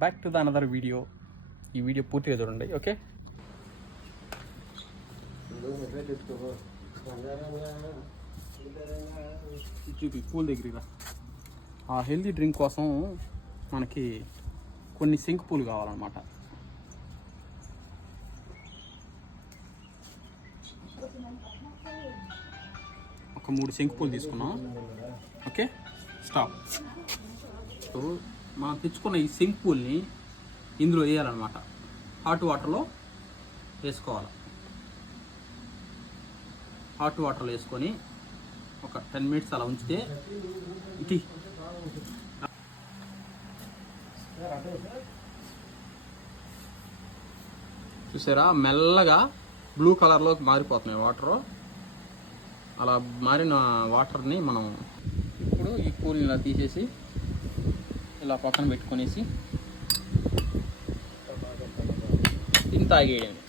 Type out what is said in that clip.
Back to the another video. ఈ video పూర్తిగా చూడండి, ఓకే? చూపి పూల్ దగ్గర ఆ హెల్దీ డ్రింక్ కోసం మనకి కొన్ని శంకు పూలు కావాలన్నమాట. ఒక 3 శంకు పూలు తీసుకున్నాం, ఓకే? స్టాప్. సో మనం తెచ్చుకున్న ఈ శంకు పూల్ని ఇందులో వేయాలన్నమాట. హాట్ వాటర్లో వేసుకోవాలి. హాట్ వాటర్లో వేసుకొని ఒక 10 మినిట్స్ అలా ఉంచితే ఇది చూసారా, మెల్లగా బ్లూ కలర్లోకి మారిపోతున్నాయి వాటరు. అలా మారిన వాటర్ని మనం ఇప్పుడు ఈ పూల్ని ఇలా తీసేసి ఇలా పక్కన పెట్టుకొనేసి ఇంత తాగేయండి.